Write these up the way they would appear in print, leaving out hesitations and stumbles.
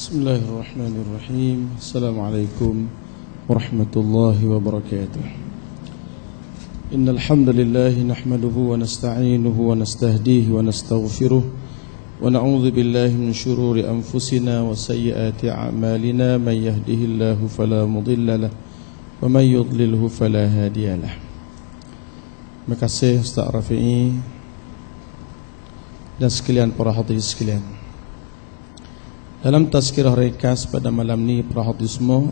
Bismillahirrahmanirrahim. Assalamualaikum warahmatullahi wabarakatuh. Innal hamdalillah nahmaduhu wa nasta'inuhu wa nastahdihi wa nastaghfiruh wa na'udzu billahi min shururi anfusina wa sayyiati a'malina man yahdihillahu fala mudilla lahu wa man yudlilhu fala hadiyalah. Terima kasih Ustaz Rafi'i dan sekalian para hadirin sekalian. Dalam tazkirah ringkas pada malam ni para hadirin semua,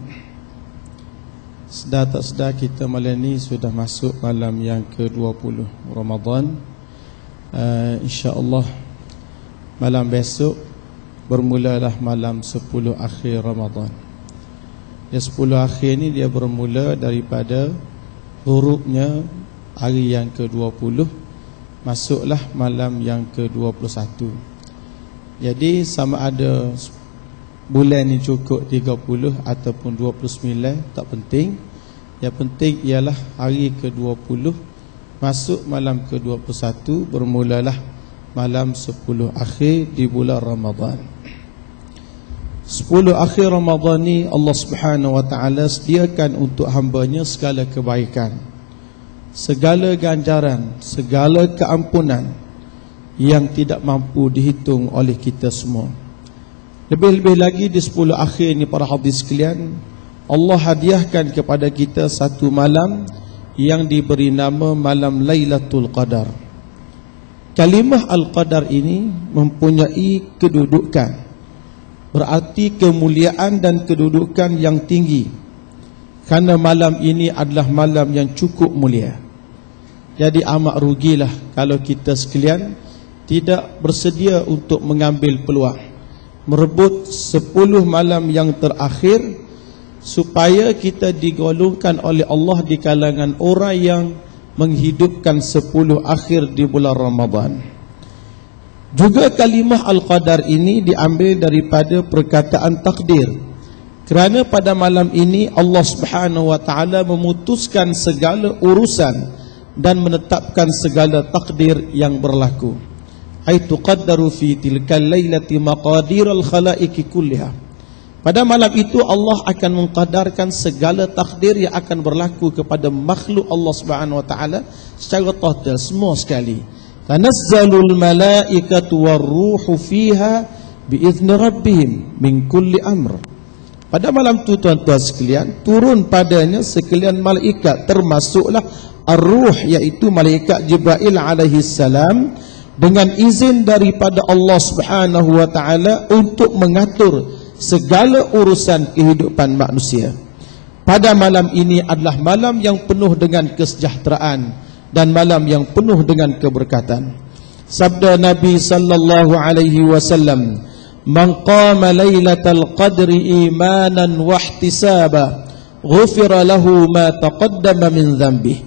sedar tak sedar kita malam ni sudah masuk malam yang ke-20 Ramadan. InsyaAllah malam besok bermulalah malam 10 akhir Ramadan. Ya, 10 akhir ni dia bermula daripada hurufnya hari yang ke-20, masuklah malam yang ke-21. Jadi sama ada bulan ni cukup 30 ataupun 29 tak penting. Yang penting ialah hari ke-20 masuk malam ke-21, bermulalah malam 10 akhir di bulan Ramadan. 10 akhir Ramadan ni Allah Subhanahu wa taala sediakan untuk hamba-Nya segala kebaikan, segala ganjaran, segala keampunan yang tidak mampu dihitung oleh kita semua. Lebih-lebih lagi di 10 akhir ni para hadirin sekalian, Allah hadiahkan kepada kita satu malam yang diberi nama malam Lailatul Qadar. Kalimah Al-Qadar ini mempunyai kedudukan, berarti kemuliaan dan kedudukan yang tinggi, kerana malam ini adalah malam yang cukup mulia. Jadi amat rugilah kalau kita sekalian tidak bersedia untuk mengambil peluang merebut 10 malam yang terakhir, supaya kita digolongkan oleh Allah di kalangan orang yang menghidupkan 10 akhir di bulan Ramadan. Juga kalimah Al-Qadar ini diambil daripada perkataan takdir, kerana pada malam ini Allah Subhanahu wa taala memutuskan segala urusan dan menetapkan segala takdir yang berlaku. Ay tuqaddaru fi tilkal lailati maqadiral khalaiqi kulliha. Pada malam itu Allah akan mengqadarkan segala takdir yang akan berlaku kepada makhluk Allah Subhanahu wa taala secara total, semua sekali. Tanazzalul malaikatu warruhu fiha biizni rabbihim min kulli amr. Pada malam itu tuan-tuan sekalian, turun padanya sekalian malaikat, termasuklah ar-ruh, iaitu malaikat Jibril alaihi salam, dengan izin daripada Allah Subhanahu wa taala untuk mengatur segala urusan kehidupan manusia. Pada malam ini adalah malam yang penuh dengan kesejahteraan dan malam yang penuh dengan keberkatan. Sabda Nabi sallallahu alaihi wasallam, "Man qama lailatal qadri imanan wa ihtisaba, ghufira lahu ma taqaddama min dhanbihi."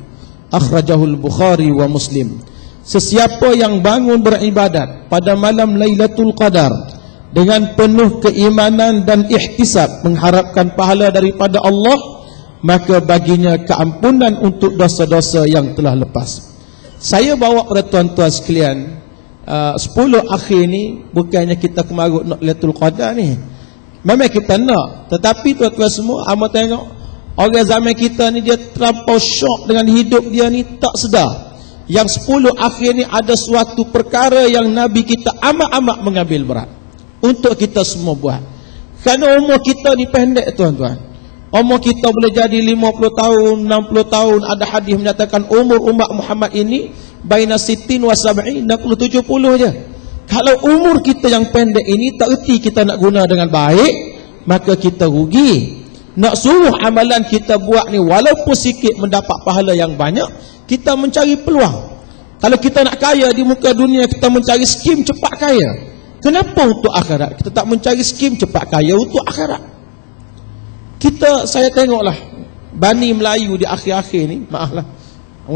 Akhrajahu al-Bukhari wa Muslim. Sesiapa yang bangun beribadat pada malam Lailatul Qadar dengan penuh keimanan dan ihtisab, mengharapkan pahala daripada Allah, maka baginya keampunan untuk dosa-dosa yang telah lepas. Saya bawa pada tuan-tuan sekalian 10 akhir ni, bukannya kita kemaruk nak Lailatul Qadar ni. Memang kita nak, tetapi tuan-tuan semua, amat tengok orang zaman kita ni dia terlampau syok dengan hidup dia ni, tak sedar yang 10 akhir ni ada suatu perkara yang Nabi kita amat-amat mengambil berat untuk kita semua buat. Kerana umur kita ni pendek tuan-tuan. Umur kita boleh jadi 50 tahun, 60 tahun. Ada hadis menyatakan umur umat Muhammad ini baina sittin wa sab'in, 60-70 je. Kalau umur kita yang pendek ini tak erti kita nak guna dengan baik, maka kita rugi. Nak suruh amalan kita buat ni walaupun sikit mendapat pahala yang banyak, kita mencari peluang. Kalau kita nak kaya di muka dunia, kita mencari skim cepat kaya. Kenapa untuk akhirat kita tak mencari skim cepat kaya untuk akhirat? Saya tengoklah Bani Melayu di akhir-akhir ni, maaflah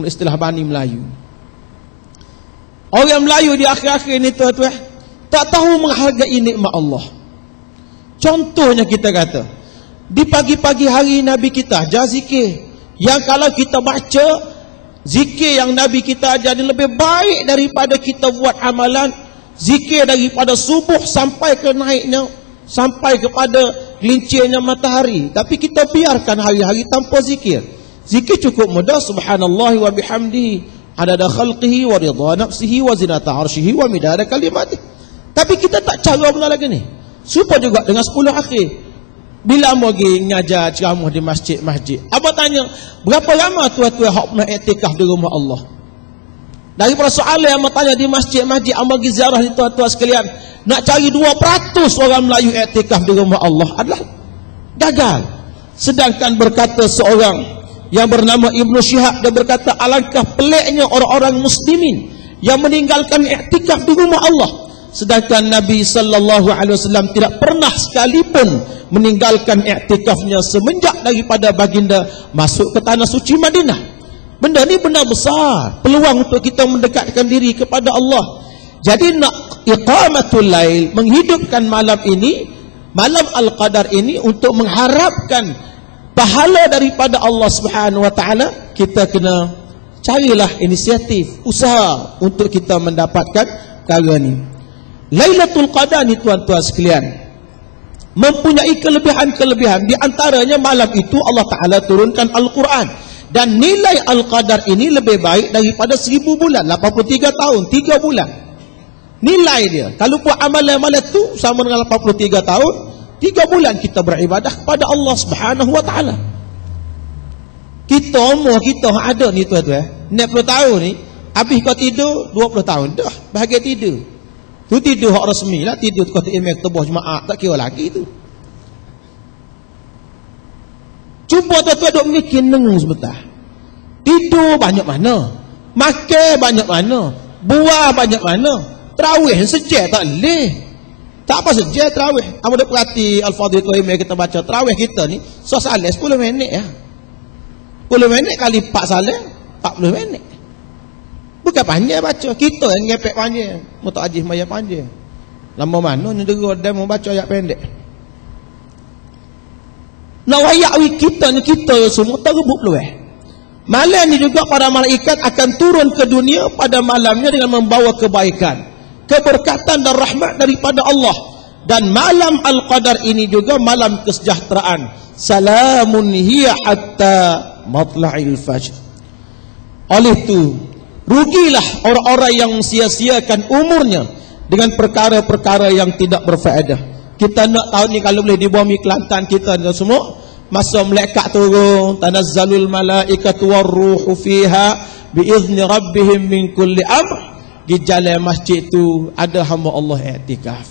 istilah Bani Melayu. Orang Melayu di akhir-akhir ni tuan-tuan tak tahu menghargai nikmat Allah. Contohnya kita kata, di pagi-pagi hari Nabi kita ajar zikir, yang kalau kita baca zikir yang Nabi kita ajar ni lebih baik daripada kita buat amalan zikir daripada subuh sampai ke naiknya sampai kepada gelincirnya matahari, tapi kita biarkan hari-hari tanpa zikir. Zikir cukup mudah, subhanallahi wa bihamdihi adada khalqihi wa ridha nafsihi wa zinata arsyihi wa midada kalimatih. Tapi kita tak cara pula lagi ni. Supaya juga dengan 10 akhir. Bila mau pergi ngajar ceramah di masjid-masjid, abang tanya, berapa lama tuan-tuan hak pernah iktikaf di rumah Allah? Daripada soalan yang abang tanya di masjid-masjid, abang pergi ziarah ni tuan-tuan sekalian, nak cari 2% orang Melayu iktikaf di rumah Allah adalah gagal. Sedangkan berkata seorang yang bernama Ibnu Syihab, dia berkata, alangkah peliknya orang-orang muslimin yang meninggalkan iktikaf di rumah Allah. Sedangkan Nabi SAW tidak pernah sekalipun meninggalkan iktikafnya semenjak daripada baginda masuk ke tanah suci Madinah. Benda ni benda besar, peluang untuk kita mendekatkan diri kepada Allah. Jadi nak iqamatul lail, menghidupkan malam ini, malam Al-Qadar ini, untuk mengharapkan pahala daripada Allah Subhanahu wa taala, kita kena carilah inisiatif, usaha untuk kita mendapatkan perkara ni. Lailatul Qadar ni tuan-tuan sekalian mempunyai kelebihan-kelebihan. Di antaranya malam itu Allah Ta'ala turunkan Al-Quran. Dan nilai Al-Qadar ini lebih baik daripada 1000 bulan, 83 tahun, 3 bulan. Nilai dia, kalau buat amalan-amalan tu sama dengan 83 tahun, 3 bulan kita beribadah kepada Allah Subhanahu wa Ta'ala. Kita umur kita ada ni tuan-tuan, 60 tahun ni, habis kau tidur 20 tahun dah, bahagia tidur. Tu tidur hak rasmi lah, tidur kau imam tebah jemaah, tak kira lagi tu. Cuba tuan-tuan duk mikir nengung sebentar. Tidur banyak mana, makan banyak mana, buah banyak mana, tarawih sejak tak boleh. Tak apa sejak tarawih. Kamu dah perhati Al-Fadhil tu imam kita baca tarawih kita ni, so salat 10 minit ya. 10 minit kali 4 salat 40 minit. Bukan panjang baca, kita yang ngepek panjang. Mutaajih maya panjang. Lama mana ni dera dia mau baca ayat pendek. Nak wayak kita ni, kita semua terbuk peluang. Malam ni juga para malaikat akan turun ke dunia pada malamnya dengan membawa kebaikan, keberkatan dan rahmat daripada Allah. Dan malam Al-Qadar ini juga malam kesejahteraan. Salamun hiya hatta matla'il fajr. Oleh itu, rugilah orang-orang yang sia-siakan umurnya dengan perkara-perkara yang tidak berfaedah. Kita nak tahu ni, kalau boleh di bumi Kelantan kita ni semua, masa malaikat turun, tanazzalul malaikatu warruhu fiha biizni rabbihim min kulli amr. Di jalan masjid tu ada hamba Allah iktikaf.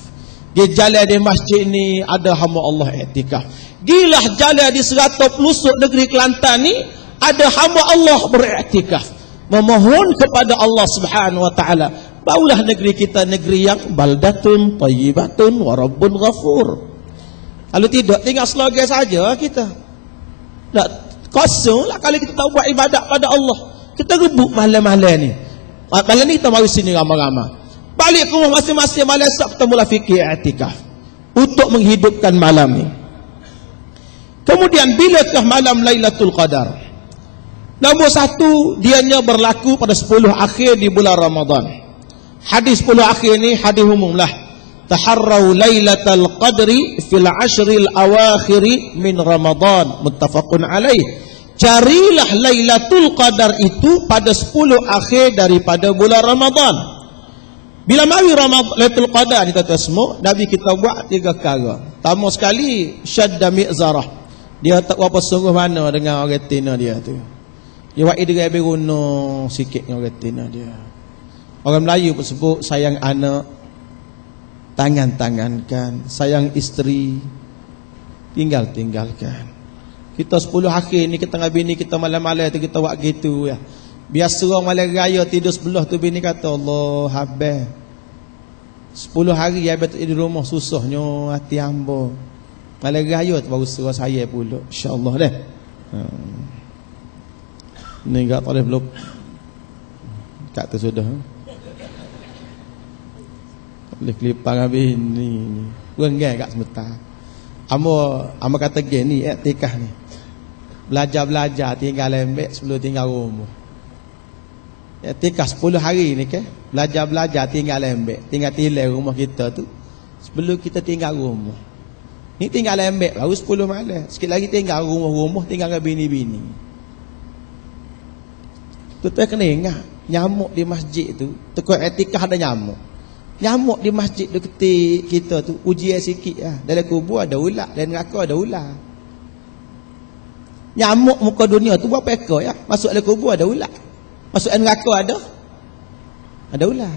Di jalan di masjid ni ada hamba Allah iktikaf. Gilah jalan di 100 pelosok negeri Kelantan ni ada hamba Allah beriktikaf, memohon kepada Allah Subhanahu wa taala. Barulah negeri kita negeri yang baldatun thayyibatun wa rabbun ghafur. Kalau tidak, tinggal slogan saja kita. Tak kosonglah kalau kita tak buat ibadat pada Allah. Kita rebut malam-malam ni. Malam ni kita mari sini ramai-ramai. Balik ke rumah masing-masing, malam Sabtu kita mula fikir i'tikaf untuk menghidupkan malam ni. Kemudian bilakah malam Lailatul Qadar? Nombor 1, dianya berlaku pada 10 akhir di bulan Ramadan. Hadis 10 akhir ni hadis umum lah. Taharrau lailatal qadri fil ashril awakhiri min Ramadan, muttafaqun alaih. Carilah Lailatul Qadar itu pada 10 akhir daripada bulan Ramadan. Bila mari Lailatul Qadar ni kata semua, Nabi kita buat 3 perkara. Pertama sekali, syadda mi'zarah. Dia tak apa sungguh mana dengan orang tina dia tu. Dia buat dia beruno sikit dengan orang tina dia. Orang Melayu pun sebut sayang anak tangan-tangankan, sayang isteri tinggal-tinggalkan. Kita 10 akhir ni kita dengan bini kita malam-malam tu kita buat gitu ya. Biasa orang malam raya tidur sebelah tu, bini kata Allah habis 10 hari habis di rumah susahnya hati hamba. Malam raya tu baru suruh saya pula, insya-Allah dah. Ni enggak boleh belum kat tu sudah. Boleh kelipang habis ni. Renggang kat sebentar. Amo kata gini iktikaf ni. Belajar tinggal lembek sebelum tinggal rumah. Iktikaf 10 hari ni ke? Belajar tinggal lembek, tinggal tilai rumah kita tu sebelum kita tinggal rumah. Ni tinggal lembek baru 10 malam. Sikit lagi tinggal rumah-rumah, tinggal dengan bini-bini. Tuan-tuan kena ingat, nyamuk di masjid tu, tekuk etikah ada nyamuk. Nyamuk di masjid tu ketik kita tu ujian sikit lah. Dalam kubur ada ular, dalam neraka ada ular. Nyamuk muka dunia tu berapa ekor ya? Masuk dalam kubur ada ular. Masuk dalam neraka ada ular.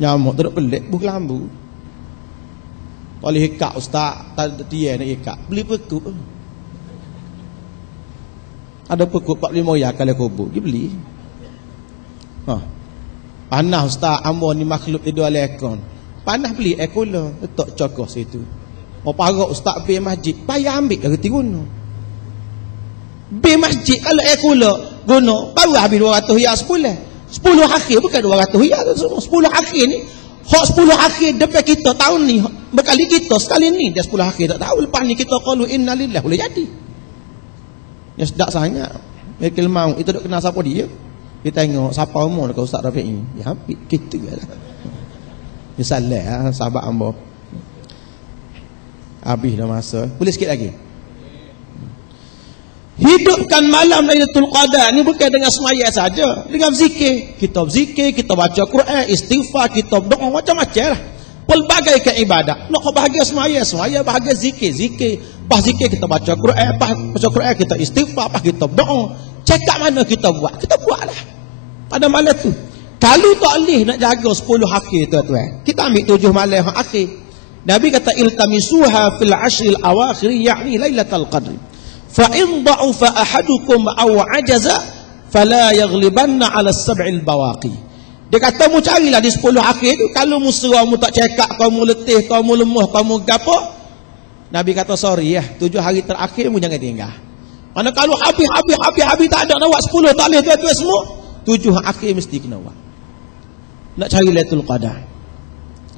Nyamuk tu duk pelik buh lambu. Boleh ikat ustaz, tak ada dia nak ikat. Beli pekuk. Ada pekuk 45 ya kalau kubur, dia beli. Panah ustaz, ambo ni makhluk tidur alai ekor. Panah beli ekor letak cokoh situ. Mau parok ustaz bi masjid, payah ambil ke guna. Bi masjid kalau ekor guna, baru habis 200 riyal sebulan. 10 akhir bukan 200 riyal tu semua. 10 akhir ni, hak 10 akhir depan kita tahun ni, berkali kita sekali ni dia 10 akhir tak tahu. Lepas ni kita qalu innalillah boleh jadi. Ya sedap sangat. Mikil mau itu tak kenal siapa dia. Kita tengok siapa umur dekat Ustaz Rafiq ni. Ya hampir kita lah. Dia salah sahabat hamba. Habis dah masa. Boleh sikit lagi. Hidupkan malam Lailatul Qadar ni bukan dengan semaya saja, dengan zikir. Kita zikir, kita baca Quran, istighfar, kita doa macam-macam lah. Pelbagai keibadat. Nak bahagia semaya bahagia zikir. Pas zikir kita baca Quran, pas baca Quran kita istighfar, pas kita doa. Cakap mana kita buat? Kita buatlah pada malam tu. Kalau tak boleh nak jaga 10 akhir tuan-tuan, kita ambil 7 malam yang akhir. Nabi kata iltamisuha fil ashril awakhir, yakni Lailatul Qadr. Fa in da'ufa ahadukum aw ajaza fala yaghlibanna 'ala as-sab'il bawaqi. Dia kata mu carilah di 10 akhir tu, kalau mu serah mu tak cekak, kamu letih, kamu lemah, kamu gapo, Nabi kata sorry ya, 7 hari terakhir mu jangan tinggal. Mana kalau habis tak ada nak buat 10 tak boleh tuan-tuan semua, 7 akhir mesti kena buat. Nak cari Lailatul Qadar.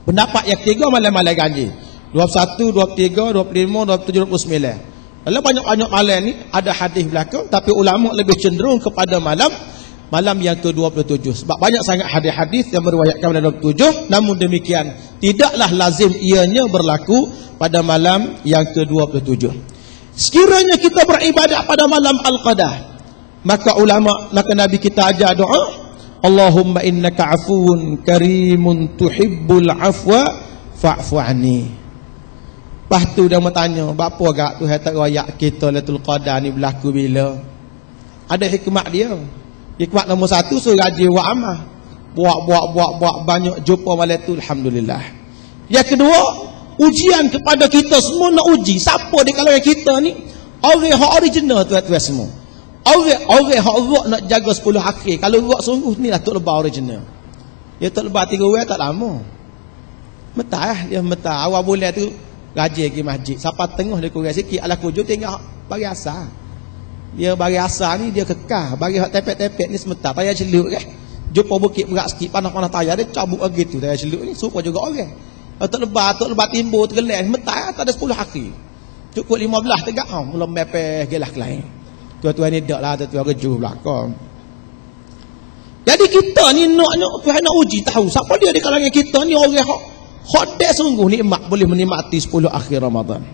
Pendapat yang ketiga malam-malam ganjil. 21, 23, 25, 27, 29. Kalau banyak-banyak malam ni ada hadis belakang, tapi ulama lebih cenderung kepada malam yang ke-27. Sebab banyak sangat hadis-hadis yang meriwayatkan pada 27. Namun demikian, tidaklah lazim ianya berlaku pada malam yang ke-27. Sekiranya kita beribadat pada malam Al-Qadar, maka Nabi kita ajar doa, Allahumma innaka afuun karimun tuhibbul afwa fa'fu anni. Lepas tu dia bertanya, apa agak Tuhan tak rayak kita Lailatul Qadar ni berlaku bila? Ada hikmat dia. Hikmat nombor 1, suruh rajin buat amal. Buat banyak jumpa malam tu, alhamdulillah. Yang kedua, ujian kepada kita semua nak uji. Siapa di kalangan kita ni? Orang yang original tuan-tuan semua. Orang yang rock nak jaga 10 akhir. Kalau rock sungguh ni lah Tok Lebah original. Dia Tok Lebah 3 orang tak lama. Metah dia metah. Awal bulan tu rajin pergi masjid. Siapa tengah dia kurang sikit, ala kujur tinggal bagi asar. Dia bagi asar ni dia kekal. Bagi hak tepek-tepek ni sementara. Tayar celuk kan. Jumpa bukit berat sikit, panah-panah tayar dia cabut begitu tayar celuk ni. Supaya juga orang. Tok Lebah timbul tergelan metah tak ada 10 akhir. Cukup 15 tegak mula mepeh gelah kelain. Tuan-tuan ni dak lah tuan-tuan rejuh belakang. Jadi kita ni nak Tuhan nak uji tahu siapa dia di kalangan kita ni orang khodek sungguh nikmat boleh menikmati 10 akhir Ramadan.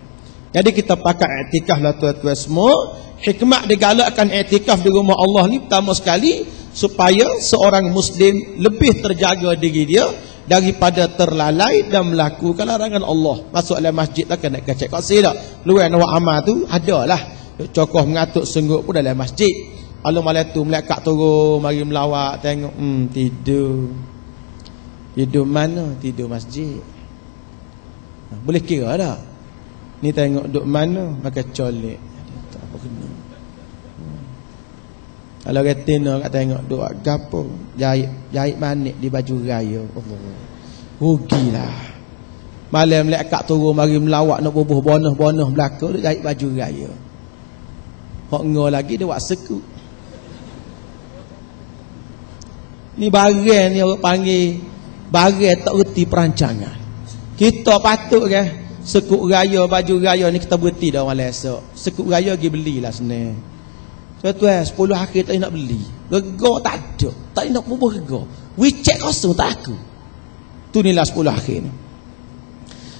Jadi kita pakai iktikaf lah tuan-tuan semua. Hikmat digalakkan iktikaf di rumah Allah ni pertama sekali supaya seorang muslim lebih terjaga diri dia daripada terlalai dan melakukan larangan Allah. Masuk dalam masjid tak kena kecek kasih tak. Luar nak amal tu adalah cokoh mengatuk sengguk pun dalam masjid. Kalau malam tu malaikat turun mari melawat tengok tidur. Tidur mana? Tidur masjid. Boleh kira tak? Ni tengok duduk mana? Makan colek. Tak apa kena. Kalau retina kat tengok duduk gapo? Jahit manik di baju raya. Allah. Rugilah. Malam malaikat turun mari melawat nak bubuh bonah-bonah belaka duk jahit baju raya. Hok ngor lagi dia buat sekut. Ni barang ni orang panggil barang tak reti perancangan. Kita patut kan sekut raya, baju raya ni kita berhenti dah malam esok. Sekut raya pergi belilah senang. Tuan-tuan 10 akhir tak nak beli. Rega tak ada. Tak nak bubuh rega. WeChat kosong tak aku. Tu inilah 10 akhir ni.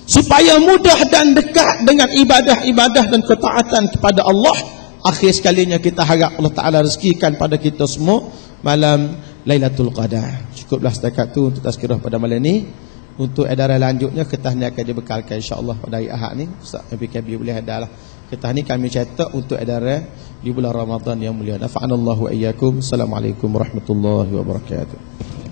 supaya mudah dan dekat dengan ibadah-ibadah dan ketaatan kepada Allah. Akhir sekalinya kita harap Allah Ta'ala rezekikan pada kita semua malam Lailatul Qadar. Cukuplah setakat tu untuk tazkirah pada malam ni. Untuk edaran lanjutnya, ketah ni akan dibekalkan insya-Allah pada hari Ahad ni. Ustaz MPKB boleh edarlah. Ketah ni kami cetak untuk edaran di bulan Ramadan yang mulia. Nafa'anallahu wa iyyakum. Assalamualaikum warahmatullahi wabarakatuh.